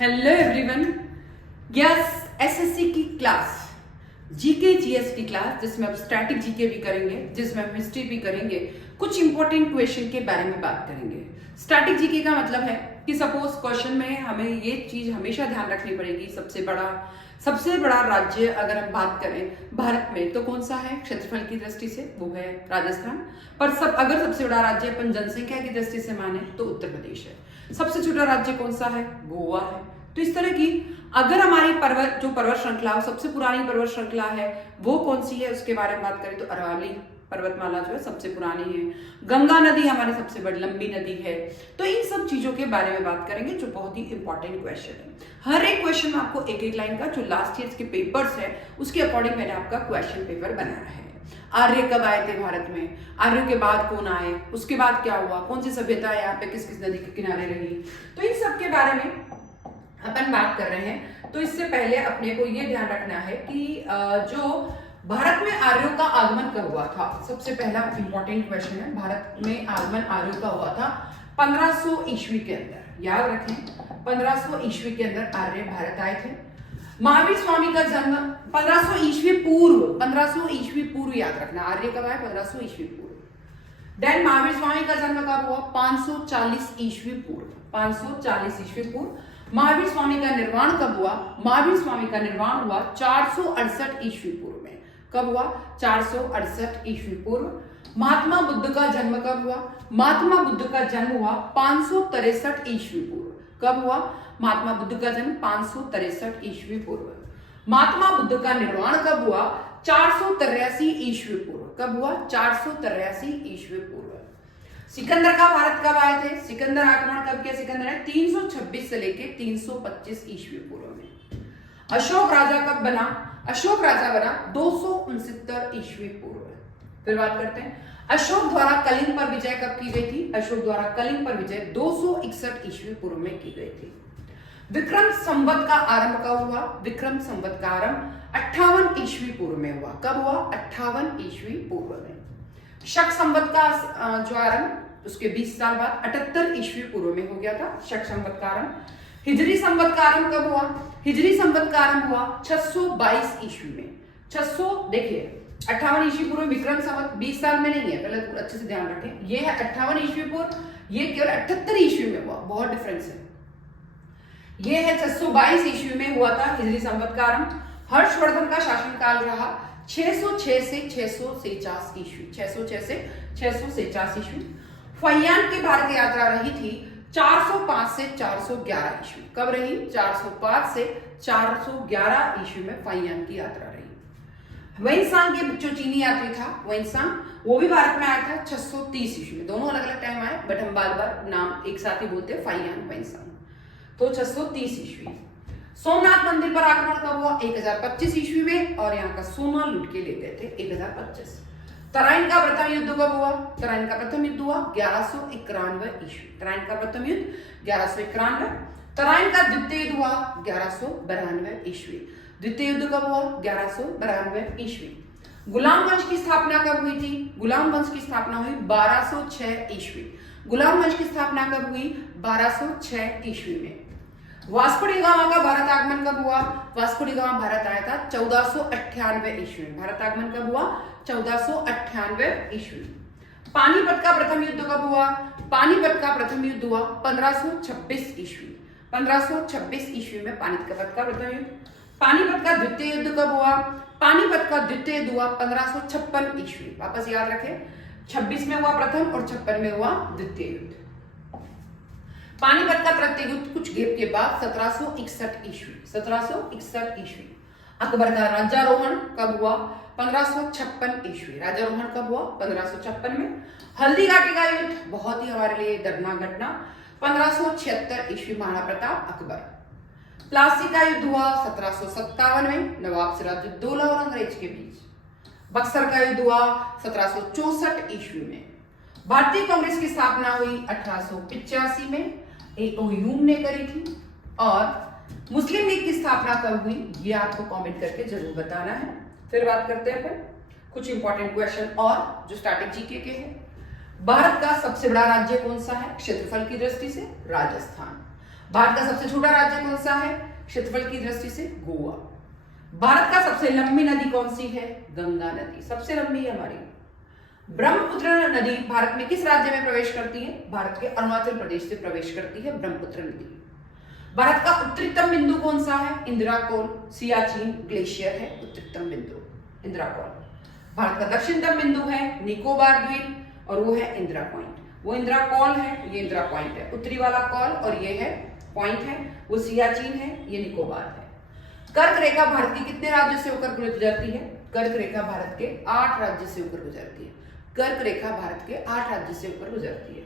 Hello everyone. Yes, SSC की class, GK GS की class, जिसमें अब स्टैटिक जीके भी करेंगे, जिसमें हम हिस्ट्री भी करेंगे, कुछ इंपॉर्टेंट क्वेश्चन के बारे में बात करेंगे। स्टैटिक जीके का मतलब है कि सपोज क्वेश्चन में हमें ये चीज हमेशा ध्यान रखनी पड़ेगी, सबसे बड़ा राज्य अगर हम बात करें भारत में तो कौन सा है क्षेत्रफल की दृष्टि से, वो है राजस्थान। पर अगर सबसे बड़ा राज्य अपन जनसंख्या की दृष्टि से माने तो उत्तर प्रदेश है। सबसे छोटा राज्य कौन सा है, गोवा है। तो इस तरह की अगर हमारी पर्वत श्रृंखला, सबसे पुरानी पर्वत श्रृंखला है वो कौन सी है, उसके बारे में बात करें तो अरावली पर्वतमाला जो है सबसे पुरानी है। गंगा नदी हमारी सबसे बड़ी लंबी नदी है। तो इन सब चीजों के बारे में बात करेंगे जो बहुत ही इंपॉर्टेंट क्वेश्चन है। हर एक क्वेश्चन में आपको एक एक लाइन का, जो लास्ट ईयर के पेपर्स है उसके अकॉर्डिंग मैंने आपका क्वेश्चन पेपर बनाया है। आर्य कब आए थे भारत में, आर्य के बाद कौन आए, उसके बाद क्या हुआ, कौन सी सभ्यता यहाँ पे किस किस नदी के किनारे रही, तो इन सब के बारे में अपन बात कर रहे हैं। तो इससे पहले अपने को ये ध्यान रखना है कि जो भारत में आर्यों का आगमन कब हुआ था, सबसे पहला इंपॉर्टेंट क्वेश्चन है। भारत में आगमन आर्यों का हुआ था 1500 ईस्वी के अंदर। याद रखें 1500 ईस्वी के अंदर आर्य भारत आए थे। महावीर स्वामी का जन्म 1500 ईस्वी पूर्व, 1500 ईस्वी पूर्व याद रखना। आर्य कब आए, 1500 ईस्वी पूर्व। देन महावीर स्वामी का जन्म कब हुआ, 540 ईस्वी पूर्व, 540 ईस्वी पूर्व। महावीर स्वामी का निर्वाण कब हुआ, महावीर स्वामी का निर्वाण हुआ 468 ईस्वी पूर्व में। कब हुआ, 468 ईस्वी पूर्व। महात्मा बुद्ध का जन्म कब हुआ, महात्मा बुद्ध का जन्म हुआ 563 ईस्वी पूर्व। कब हुआ, महात्मा बुद्ध का जन्म 563 ईस्वी पूर्व। महात्मा बुद्ध का निर्वाण कब हुआ, 483 ईस्वी पूर्व। कब हुआ, 483 ईस्वी पूर्व। सिकंदर का भारत कब आए थे, सिकंदर आक्रमण कब किया सिकंदर ने, 326 से लेके 325 ईस्वी पूर्व में। अशोक राजा कब बना, अशोक राजा बना 269 ईस्वी पूर्व। फिर बात करते हैं अशोक द्वारा कलिंग पर विजय कब की गई थी, अशोक द्वारा कलिंग पर विजय 261 ईस्वी पूर्व में की गई थी। विक्रम संवत का आरंभ कब हुआ, विक्रम संवत का आरंभ 58 ईस्वी पूर्व में हुआ। कब हुआ, 58 ईस्वी पूर्व में। शक संवत का जो आरंभ उसके 20 साल बाद 78 ईस्वी पूर्व में हो गया था शक संवत का आरंभ। हिजरी संवत का आरंभ कब हुआ, हिजरी संवत का आरंभ हुआ 622 ईस्वी में। 600 देखिए 58 ईस्वी पूर्व विक्रम संवत 20 साल में नहीं है, पहले अच्छे से ध्यान रखें। ये है 58 ईस्वी पूर्व, ये केवल 78 ईस्वी में हुआ, बहुत डिफरेंस है। ये है 622 ईस्वी में हुआ था हिजरी संवत का आरंभ। हर्षवर्धन का शासनकाल रहा 606 से 646 ईस्वी, 606 से 646 ईस्वी। फहियान की भारत यात्रा रही थी 405 से 411 ईस्वी। कब रही, 405 से 411 ईस्वी में फहियान की यात्रा रही। वेनसांग के जो चीनी यात्री था वेनसांग, वो भी भारत में आया था 630 ईस्वी में। दोनों अलग अलग टाइम आए, बट हम बार बार नाम एक साथ ही बोलते हैं, फहियान वेनसांग। तो 630 ईस्वी। सोमनाथ मंदिर पर आक्रमण कब हुआ, 1025 ईस्वी में, और यहाँ का सोना लूट के ले गए थे 1025। तराइन का प्रथम युद्ध कब हुआ, तराइन का प्रथम युद्ध हुआ 1191 ईस्वी। तराइन का प्रथम युद्ध 1191। तराइन का द्वितीय युद्ध हुआ 1192 ईस्वी। द्वितीय युद्ध कब हुआ, 1192 ईस्वी। गुलाम वंश की स्थापना कब हुई थी, गुलाम वंश की स्थापना हुई 1206 ईस्वी। गुलाम वंश की स्थापना कब हुई, 1206 ईस्वी में। वास्को डी गामा का भारत आगमन कब हुआ, वास्को डी गामा भारत आया था 1498 ईस्वी में। भारत आगमन कब हुआ, 1498 ईस्वी। पानीपत का प्रथम युद्ध कब हुआ, पानीपत का प्रथम युद्ध हुआ 1526 ईस्वी। 1526 ईस्वी में पानीपत का प्रथम युद्ध। पानीपत का द्वितीय युद्ध कब हुआ, पानीपत का द्वितीय युद्ध हुआ 1556 ईस्वी। वापस याद रखें, 26 में हुआ प्रथम और 56 में हुआ द्वितीय युद्ध। पानीपत का तृतीय युद्ध कुछ गैप के बाद 1761 ईस्वी, 1761 ईस्वी। अकबर का राज्यारोहण कब हुआ, 1556 ईस्वी। राज्यारोहण कब हुआ, 1556 में। हल्दी घाटी का युद्ध बहुत ही हमारे लिए दर्दनाक घटना, 1576 ईस्वी, महाराणा प्रताप अकबर। प्लासी का युद्ध हुआ 1757 में, नवाब सिराजुद्दौला और अंग्रेज के बीच। बक्सर का युद्ध हुआ 1764 ईस्वी में। भारतीय कांग्रेस की स्थापना हुई 1885 में, ह्यूम ने करी थी। और मुस्लिम लीग की स्थापना कब हुई, ये आपको कमेंट करके जरूर बताना है। फिर बात करते हैं फिर कुछ इंपॉर्टेंट क्वेश्चन और जो स्टैटिक जीके के हैं। भारत का सबसे बड़ा राज्य कौन सा है क्षेत्रफल की दृष्टि से, राजस्थान। भारत का सबसे छोटा राज्य कौन सा है क्षेत्रफल की दृष्टि से? गोवा। भारत का सबसे लंबी नदी कौन सी है? गंगा नदी सबसे लंबी है हमारी। ब्रह्मपुत्र नदी भारत में किस राज्य में प्रवेश करती है? भारत के अरुणाचल प्रदेश से प्रवेश करती है ब्रह्मपुत्र नदी। भारत का उत्तरीतम बिंदु कौन सा है? इंदिरा कॉल, सियाचिन ग्लेशियर है उत्तरीतम बिंदु, इंदिरा कॉल। भारत का दक्षिणतम बिंदु है निकोबार द्वीप और वो है इंदिरा पॉइंट। वो इंदिरा कॉल है, ये इंदिरा पॉइंट है, उत्तरी वाला कॉल और ये है पॉइंट है, वो सियाचिन है, ये निकोबार है। कर्क रेखा भारत के कितने राज्यों से होकर गुजरती है? कर्क रेखा भारत के 8 राज्य से होकर गुजरती है। कर्क रेखा भारत के 8 राज्य से होकर गुजरती है।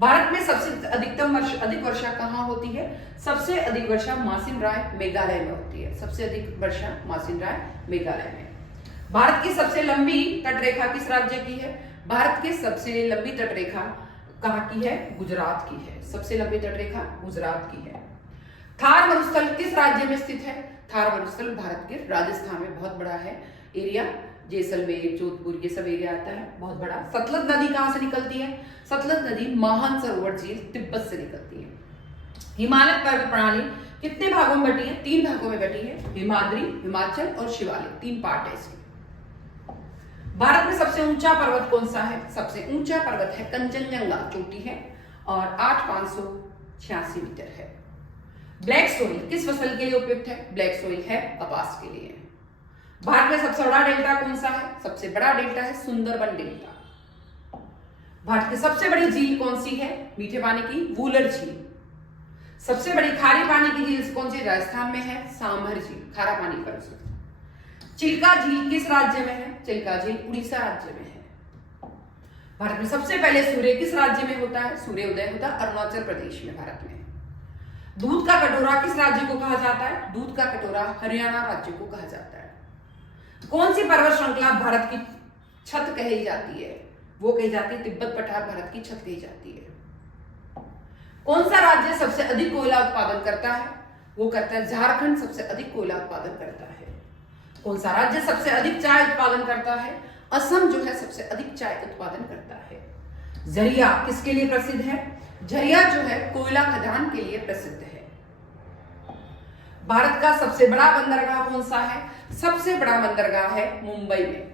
भारत में सबसे अधिक वर्षा कहाँ होती है? सबसे अधिक वर्षा मासिन राय मेघालय में होती है। सबसे अधिक वर्षा मासिन राय मेघालय में। भारत की सबसे लंबी तटरेखा किस राज्य की है? भारत की सबसे लंबी तटरेखा कहाँ की है? गुजरात की है। सबसे लंबी तटरेखा गुजरात की है। थार मरुस्थल किस राज्य में स्थित है? थार मरुस्थल भारत के राजस्थान में बहुत बड़ा है एरिया, जैसलमेर, जोधपुर, ये सब एरिया आता है, बहुत बड़ा। सतलज नदी कहां से निकलती है? सतलज नदी महान सरोवर झील तिब्बत से निकलती है। हिमालय पर्वत प्रणाली कितने भागों में बटी है? 3 भागों में बटी है, हिमाद्री, हिमाचल और शिवालिक, 3 पार्ट है इसके। भारत में सबसे ऊंचा पर्वत कौन सा है? सबसे ऊंचा पर्वत है कंचनजंगा, चोटी है और 8586 मीटर है। ब्लैक सोइल किस फसल के लिए उपयुक्त है? ब्लैक सोइल है कपास के लिए। भारत में सबसे बड़ा डेल्टा कौन सा है? सबसे बड़ा डेल्टा है सुंदरबन डेल्टा। भारत की सबसे बड़ी झील कौन सी है? मीठे पानी की वूलर झील। सबसे बड़ी खारे पानी की झील कौन सी? राजस्थान में है सांभर झील, खारा पानी पर। चिल्का झील किस राज्य में है? चिल्का झील उड़ीसा राज्य में है। भारत में सबसे पहले सूर्य किस राज्य में होता है? सूर्योदय होता है अरुणाचल प्रदेश में, भारत में। दूध का कटोरा किस राज्य को कहा जाता है? दूध का कटोरा हरियाणा राज्य को कहा जाता है। कौन सी पर्वत श्रृंखला भारत की छत कही जाती है? वो कही जाती है तिब्बत पठार भारत की छत कही जाती है। कौन सा राज्य सबसे अधिक कोयला उत्पादन करता है? वो करता है झारखंड, सबसे अधिक कोयला उत्पादन करता है। कौन सा राज्य सबसे अधिक चाय उत्पादन करता है? असम जो है सबसे अधिक चाय उत्पादन करता है। झरिया किसके लिए प्रसिद्ध है? झरिया जो है कोयला खदान के लिए प्रसिद्ध है। भारत का सबसे बड़ा बंदरगाह कौन सा है? सबसे बड़ा बंदरगाह है मुंबई में।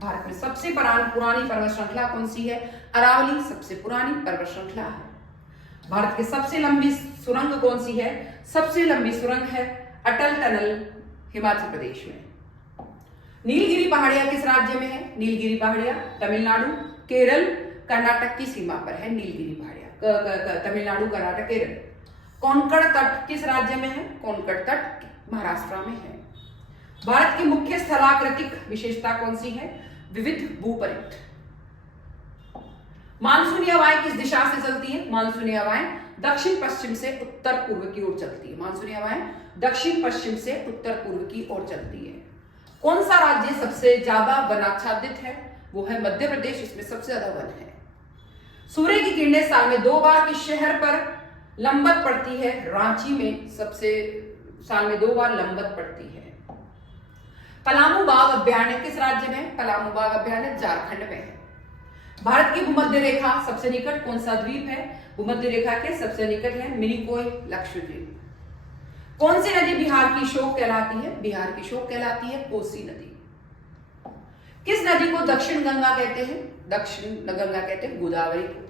भारत में सबसे पुरानी पर्वत श्रृंखला कौन सी है? अरावली सबसे पुरानी पर्वत श्रृंखला है। भारत की सबसे लंबी सुरंग कौन सी है? सबसे लंबी सुरंग है अटल टनल, हिमाचल प्रदेश में। नीलगिरी पहाड़ियां किस राज्य में है? नीलगिरी पहाड़ियां तमिलनाडु, केरल, कर्नाटक की सीमा पर है नीलगिरी पहाड़ियां, तमिलनाडु, कर्नाटक, केरल। कोंकण तट किस राज्य में है? कोंकण तट महाराष्ट्र में है। भारत की मुख्य स्थलाकृतिक विशेषता कौन सी है? विविध भूपरिट। मानसूनी हवाएं किस दिशा से चलती है? मानसूनी हवाएं दक्षिण पश्चिम से उत्तर पूर्व की ओर चलती है। मानसूनी हवाएं दक्षिण पश्चिम से उत्तर पूर्व की ओर चलती है। कौन सा राज्य सबसे ज्यादा वनाच्छादित है? वो है मध्य प्रदेश, इसमें सबसे ज्यादा वन है। सूर्य की किरणें साल में 2 बार किस शहर पर लंबत पड़ती है? रांची में सबसे साल में 2 बार लंबत पड़ती है। पलामू बाघ अभ्यारण्य किस राज्य में है? पलामू बाघ अभ्यारण्य झारखंड में है। भारत की भूमध्य रेखा सबसे निकट कौन सा द्वीप है? भूमध्य रेखा के सबसे निकट है मिनिकोय लक्षद्वीप। कौन सी नदी बिहार की शोक कहलाती है? बिहार की शोक कहलाती है कोसी नदी। किस नदी को दक्षिण गंगा कहते हैं? दक्षिण गंगा कहते हैं गोदावरी को।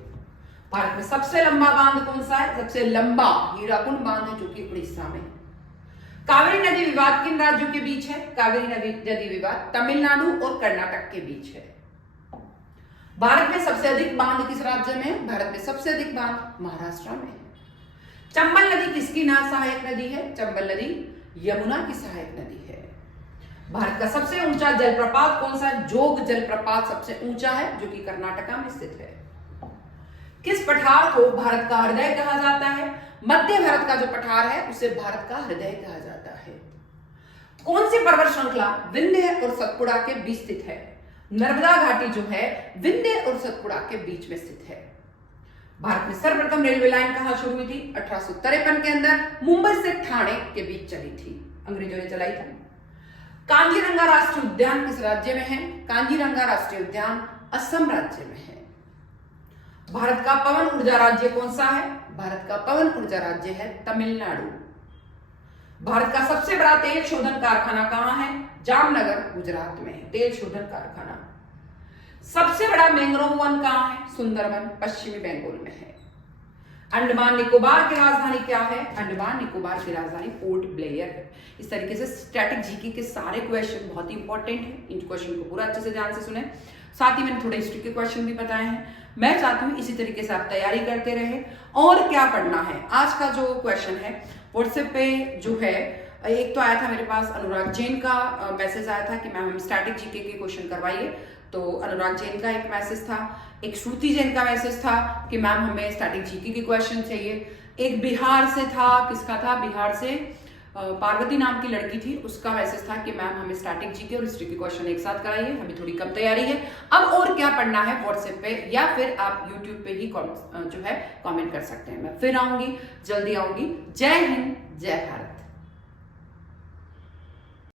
भारत में सबसे लंबा बांध कौन सा है? सबसे लंबा हीराकुंड बांध है जो कि उड़ीसा में है। कावेरी नदी विवाद किन राज्यों के बीच है? कावेरी नदी विवाद तमिलनाडु और कर्नाटक के बीच है। भारत में सबसे अधिक बांध किस राज्य में है? भारत में सबसे अधिक बांध महाराष्ट्र में है। चंबल नदी किसकी सहायक नदी है? चंबल नदी यमुना की सहायक नदी है। भारत का सबसे ऊंचा जलप्रपात कौन सा है? जोग जलप्रपात सबसे ऊंचा है जो कि कर्नाटका में स्थित है। किस पठार को भारत का हृदय कहा जाता है? मध्य भारत का जो पठार है उसे भारत का हृदय कहा जाता है। कौन सी पर्वत श्रृंखला विंध्य और सतपुड़ा के बीच स्थित है? नर्मदा घाटी जो है विंध्य और सतपुड़ा के बीच में स्थित है। भारत में सर्वप्रथम रेलवे लाइन कहां शुरू हुई थी? 1853 के अंदर मुंबई से ठाणे के बीच चली थी, अंग्रेजों ने चलाई थी। कांजीरंगा राष्ट्रीय उद्यान किस राज्य में है? कांजीरंगा राष्ट्रीय उद्यान असम राज्य में है। भारत का पवन ऊर्जा राज्य कौन सा है? भारत का पवन ऊर्जा राज्य है तमिलनाडु। भारत का सबसे बड़ा तेल शोधन कारखाना कहां है? जामनगर गुजरात में है तेल शोधन कारखाना। सबसे बड़ा मैंग्रोव वन कहां है? सुंदरवन पश्चिमी बंगाल में है। अंडमान निकोबार की राजधानी क्या है? अंडमान निकोबार की राजधानी पोर्ट ब्लेयर है। इस तरीके से स्टैटिक जीके के सारे क्वेश्चन बहुत ही इंपॉर्टेंट है। इन क्वेश्चन को पूरा अच्छे से ध्यान से सुने। साथ ही मैंने थोड़े हिस्ट्री के क्वेश्चन भी बताए हैं। मैं चाहती हूँ इसी तरीके से आप तैयारी करते रहे। और क्या पढ़ना है? आज का जो क्वेश्चन है व्हाट्सएप पे जो है, एक तो आया था मेरे पास अनुराग जैन का मैसेज आया था कि मैम हम स्टैटिक जीके के क्वेश्चन करवाइए। तो अनुराग जैन का एक मैसेज था। एक श्रुति जैन का मैसेज था कि मैम हमें स्टैटिक जीके के क्वेश्चन चाहिए। एक बिहार से था, किसका था? बिहार से पार्वती नाम की लड़की थी, उसका मैसेज था कि मैम हमें स्टैटिक जीके और हिस्ट्री के क्वेश्चन एक साथ कराइए, हमें थोड़ी कम तैयारी है। अब और क्या पढ़ना है व्हाट्सएप पे या फिर आप यूट्यूब पे ही जो है कमेंट कर सकते हैं। मैं फिर आऊंगी, जल्दी आऊंगी। जय हिंद, जय भारत।